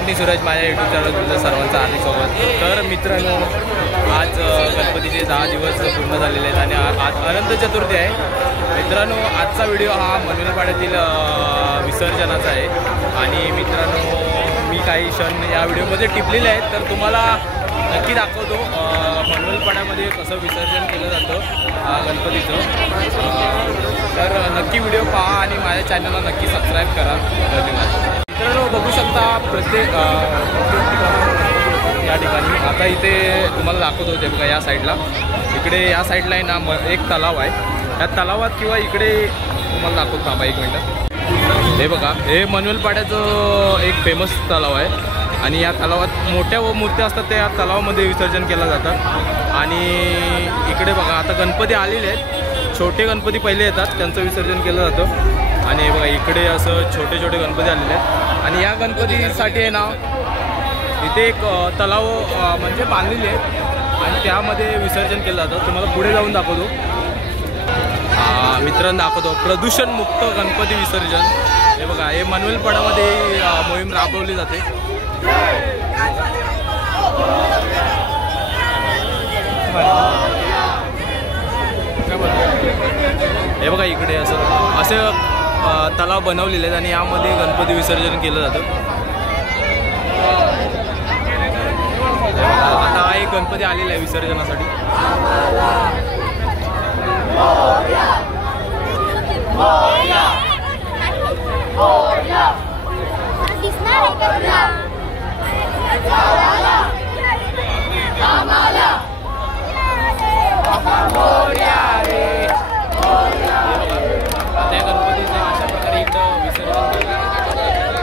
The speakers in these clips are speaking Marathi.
कोकणी सूरज माझ्या यूट्यूब चॅनल तुमचं सर्वांचं हार्दिक स्वागत. तर मित्रांनो, आज गणपतीचे 10 दिवस पूर्ण झालेले आहेत आणि आज अनंत चतुर्थी आहे. मित्रांनो, आजचा व्हिडिओ हा मनोलपाड्यातील विसर्जनाचा आहे. आणि मित्रांनो, मी काही क्षण या व्हिडिओमध्ये टिपलेले आहेत, तर तुम्हाला नक्की दाखवतो मनोलपाड्यामध्ये कसं विसर्जन केलं जातं गणपतीचं. तर नक्की व्हिडिओ पहा आणि माझ्या चॅनलला नक्की सबस्क्राईब करा. धन्यवाद. मित्रांनो, बघू शकता प्रत्येक या ठिकाणी. आता इथे तुम्हाला दाखवतो ते बघा, या साईडला, इकडे या साईडला आहे ना एक तलाव आहे. त्या तलावात किंवा इकडे तुम्हाला दाखवतो, थांबा एक मिनटं. हे बघा, हे मनोलपाड्याचं एक फेमस तलाव आहे आणि या तलावात मोठ्या मूर्त्या असतात, त्या तलावामध्ये विसर्जन केलं जातात. आणि इकडे बघा, आता गणपती आलेले आहेत. छोटे गणपती पहिले येतात, त्यांचं विसर्जन केलं जातं. आणि हे बघा, इकडे असं छोटे छोटे गणपती आलेले आहेत. आणि या गणपतीसाठी आहे ना इथे एक तलाव म्हणजे बांधलेले आहेत आणि त्यामध्ये विसर्जन केलं जातं. तुम्हाला पुढे जाऊन दाखवतो. मित्रांनो, दाखवतो प्रदूषणमुक्त गणपती विसर्जन. हे बघा, हे मनोलपाड्यामध्ये मोहीम राबवली जाते. हे बघा, इकडे असे तलाव बनवलेले आहेत आणि यामध्ये गणपती विसर्जन केलं जातं. आता हा एक गणपती आलेला आहे विसर्जनासाठी. त्या गणपतीचं अशा प्रकारे इकडं विसर्जन केलं.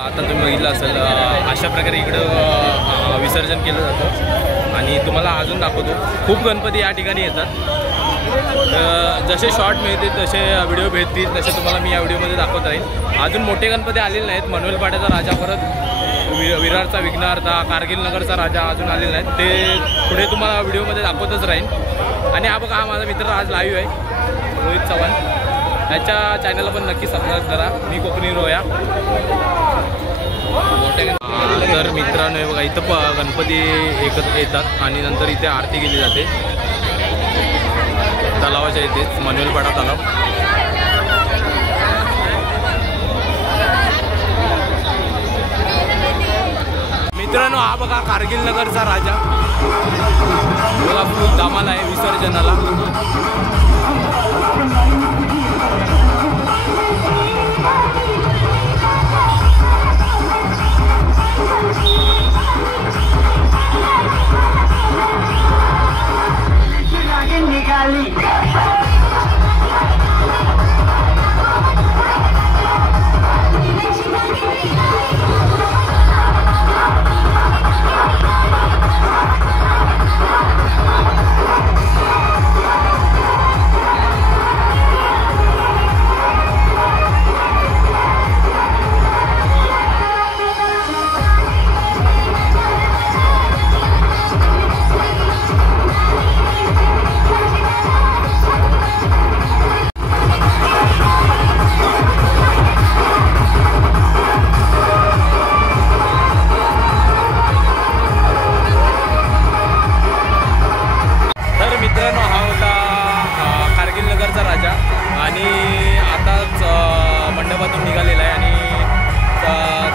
आता तुम्ही बघितलं असेल, अशा प्रकारे इकडं विसर्जन केलं जातं. आणि तुम्हाला अजून दाखवतो, खूप गणपती या ठिकाणी येतात. जसे शॉर्ट मिळतील तसे व्हिडिओ भेटतील तसे तुम्हाला मी या व्हिडिओमध्ये दाखवत राहील. अजून मोठे गणपती आलेले नाहीत. मनोलपाड्याचा राजा, परत विरारचा विघ्नहर्ता, कारगिल नगरचा राजा अजून आलेले नाहीत. ते पुढे तुम्हाला व्हिडिओमध्ये दाखवतच राहील. आणि हा बघा, हा माझा मित्र आज लाईव्ह आहे, रोहित चव्हाण. त्याच्या चॅनलला पण नक्की सबस्क्राईब करा. मी कोकणी रोया. तर मित्रांनो, हे बघा, इथं गणपती एकत्र येतात आणि नंतर इथे आरती केली जाते तलावाच्या इथेच, मनोलपाडा तलाव. मित्रांनो, हा बघा कारगिल नगरचा राजा. बघा, खूप धमाल आहे विसर्जनाला.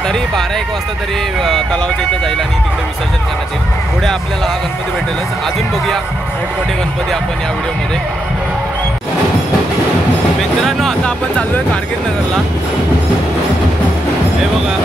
तरी 12-1 वाजता तरी तलावाच्या इथं जाईल आणि तिकडे विसर्जन करण्यात येईल. पुढे आपल्याला हा गणपती भेटेलच. अजून बघूया मोठमोठे गणपती आपण या व्हिडिओमध्ये. मित्रांनो, आता आपण चाललो आहे कारगिल नगरला. हे बघा,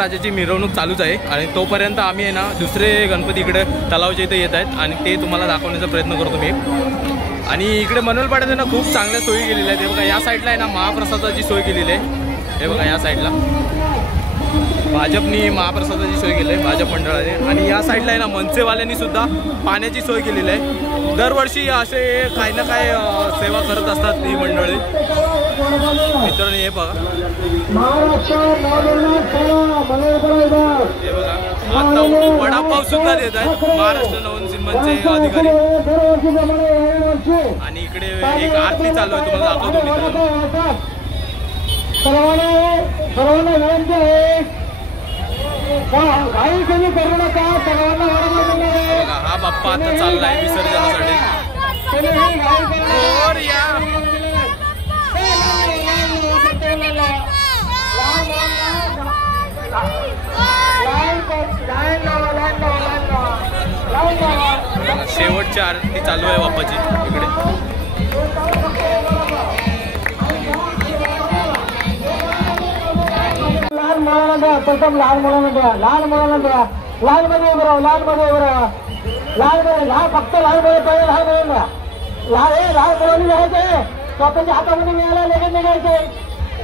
विघ्नराजाची मिरवणूक चालूच आहे आणि तोपर्यंत आम्ही आहे ना दुसरे गणपती इकडे तलावच्या इथे येत आहेत आणि ते तुम्हाला दाखवण्याचा प्रयत्न करतो मी। आणि इकडे मनोलपाड्यात ना खूप चांगल्या सोयी केलेल्या आहेत। हे बघा या साईडला आहे ना महाप्रसादाची सोय केलेली आहे। हे बघा या साईडला भाजपनी महाप्रसादाची सोय केली आहे भाजप मंडळाने आणि या साईडला आहे ना मनसेवाल्यांनी सुद्धा पाण्याची सोय केलेली आहे। दरवर्षी असे काही ना काही सेवा करत असतात ही मंडळी। मित्रांनो हे बघा हे बघा आता वडापाव सुद्धा देत आहेत महाराष्ट्र नवनिर्माणचे अधिकारी आणि इकडे एक आरती चालू आहे तुम्हाला दाखवतो मित्रांनो। हा बाप्पा आता चाललाय विसर्जनासाठी। शेवटची आरती चालू आहे बाप्पाची इकडे। प्रथम लहान मुलांना द्या, लहान मुलांना द्या, लहान मध्ये उभं राहा, लहान मध्ये उभं राहा, लहान मध्ये लहान फक्त लहान मध्ये पाहिजे, लहान मुलांना लहान मुलांनी जायचंय स्वतःच्या हातामध्ये मिळायला लगेच निघायचंय,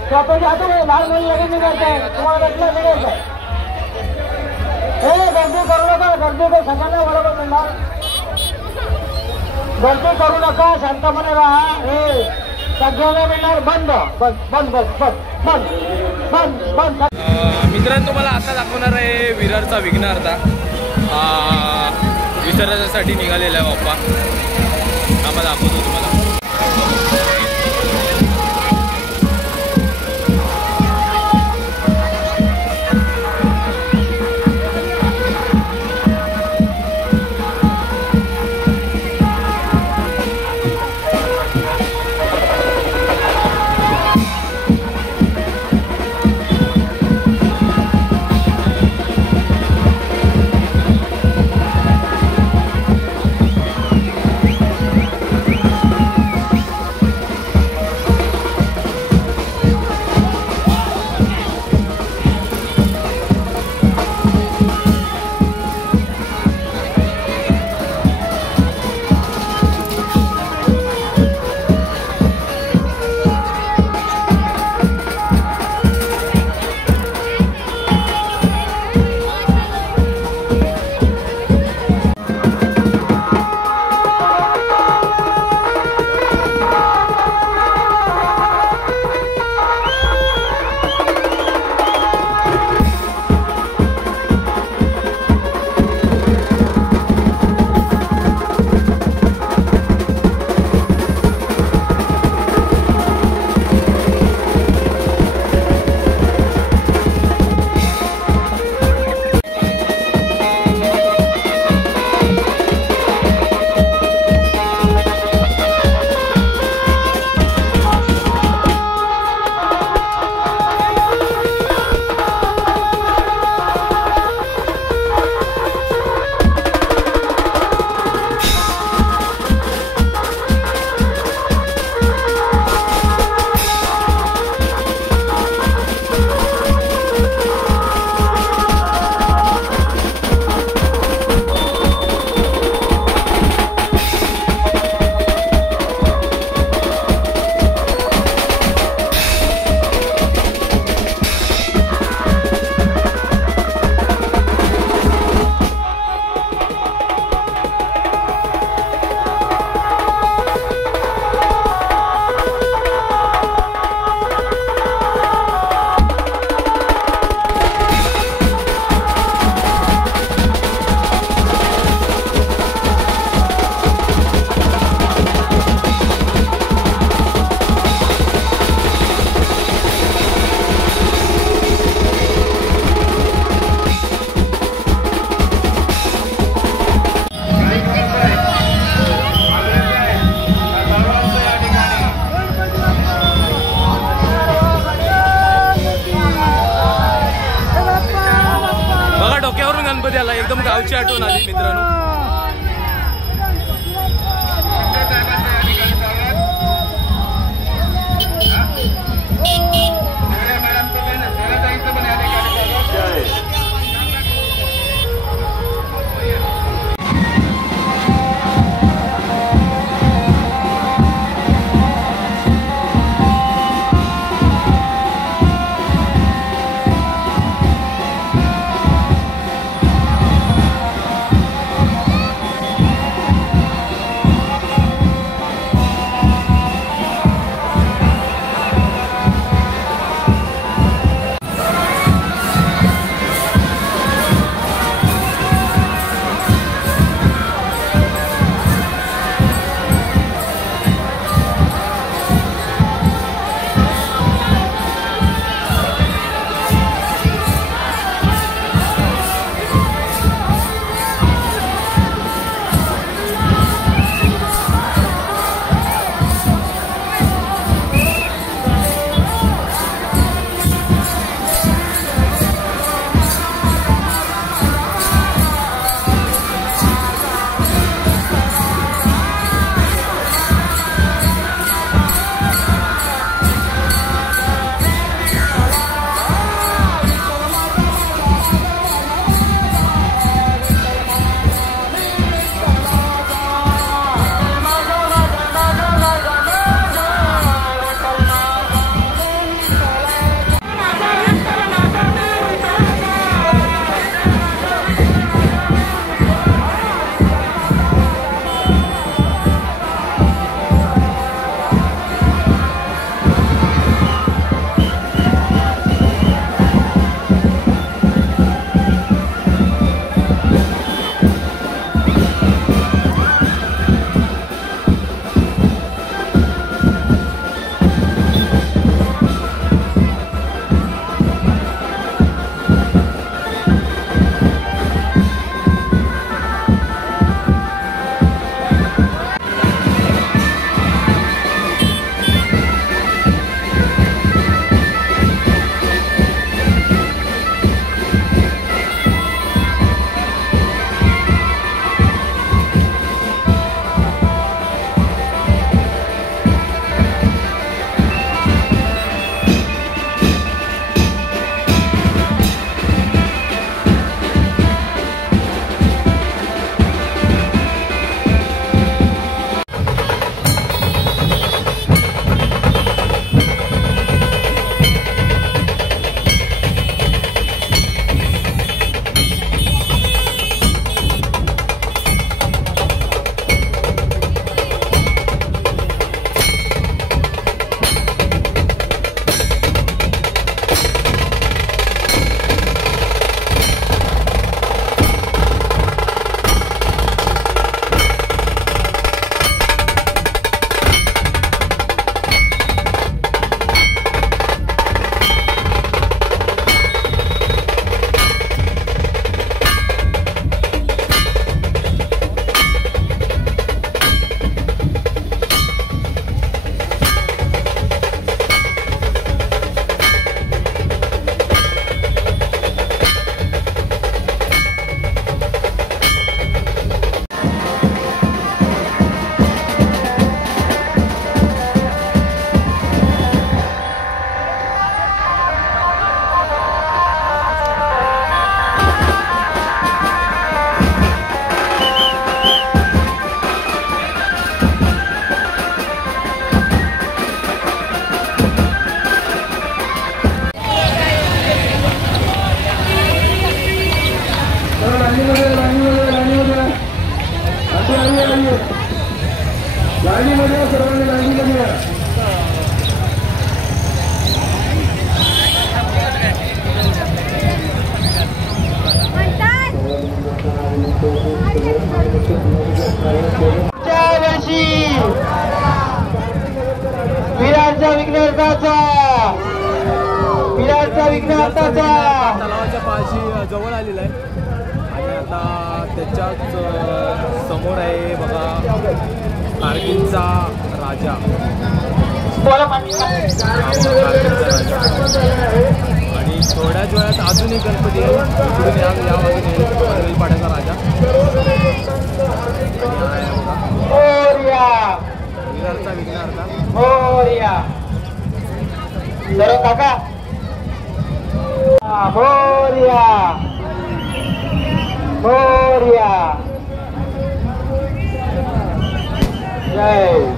स्वतःच्या हातामध्ये लहान मुली लगेच निघायचंय, तुम्हाला लक्षात निघायचंय। हे गर्दी करू नका, गर्दी तर सगळ्यांना बरोबर मिळणार, गर्दी करू नका, शांतपणे राहा, हे सगळ्यांना मिळणार। बंद बंद बंद बंद बंद बंद बंद। मित्रांनो तुम्हाला आता दाखवणार आहे विरारचा विघ्नहर्ता विसर्जनासाठी निघालेला आहे बाप्पा। आम्हाला दाखवतो तुम्हाला। गणपती आला, एकदम गावची आठवण आली मित्रांनो. विघ्नहर्ताचा तलावाच्या पाशी जवळ आलेला आहे आणि आता त्याच्याच समोर आहे बघा कारगिलचा राजा. आणि थोड्याच वेळात अजून एक गणपती आहे इकडून या बाजूने मनवेलपाड्याचा राजा. विघ्नहर्ता जरा काका मोरया मोरया जय.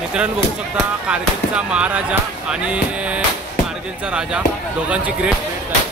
मित्रांनो बघू शकता कारगिलचा महाराजा आणि कारगिलचा राजा दोघांची ग्रेट भेट झाली.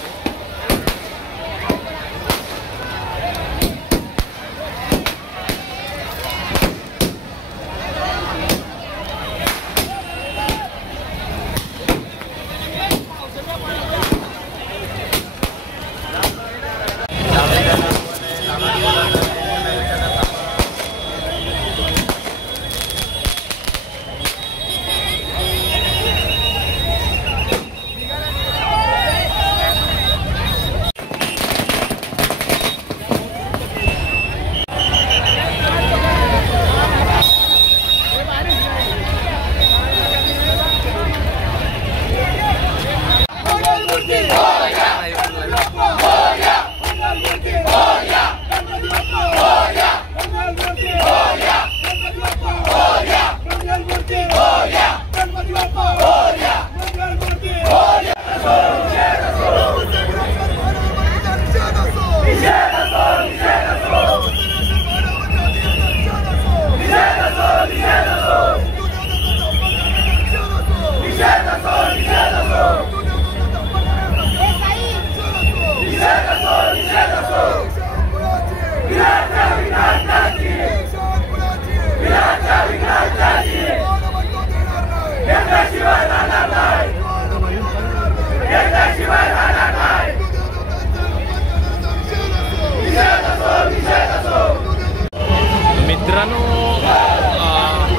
मित्रांनो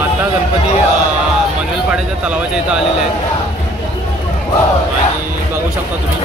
आता गणपती मनवेलपाड्याच्या तलावाच्या इथं आलेले आहेत आणि बघू शकता तुम्ही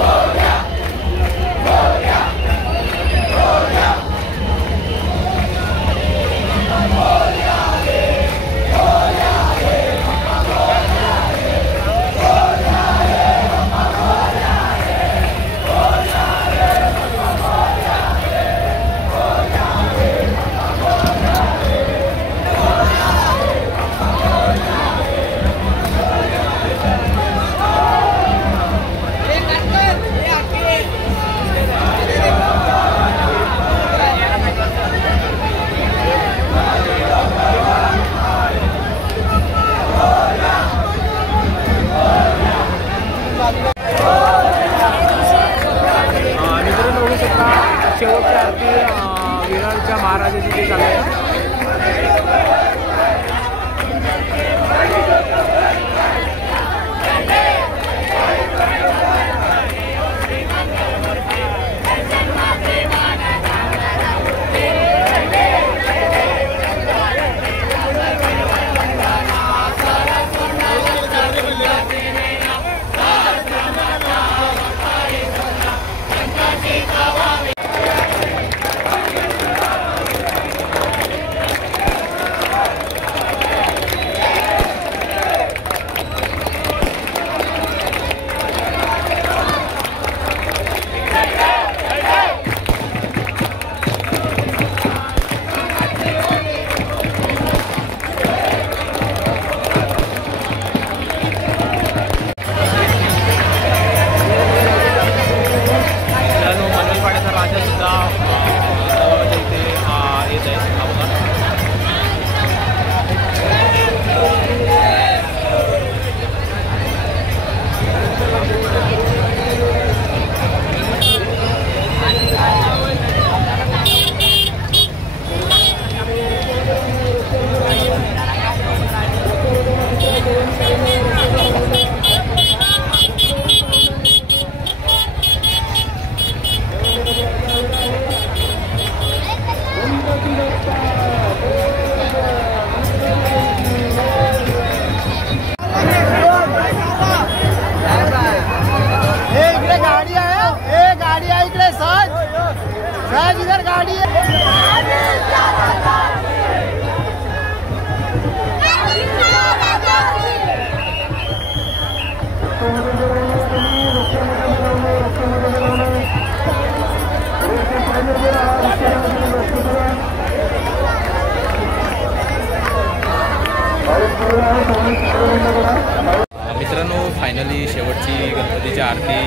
मित्रांनो, फायनली शेवटची गणपतीची आरती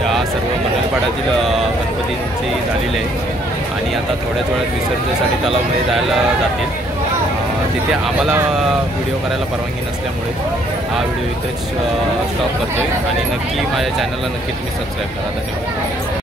या सर्व मनोरपाड्यातील गणपतींची झालेली आहे आणि आता थोड्याच वेळात विसर्जनासाठी तलावमध्ये जायला जातील. तिथे आम्हाला व्हिडिओ करायला परवानगी नसल्यामुळे हा व्हिडिओ इथेच स्टॉप करतो आहे आणि नक्की माझ्या चॅनलला नक्की तुम्ही सबस्क्राईब करा. धन्यवाद.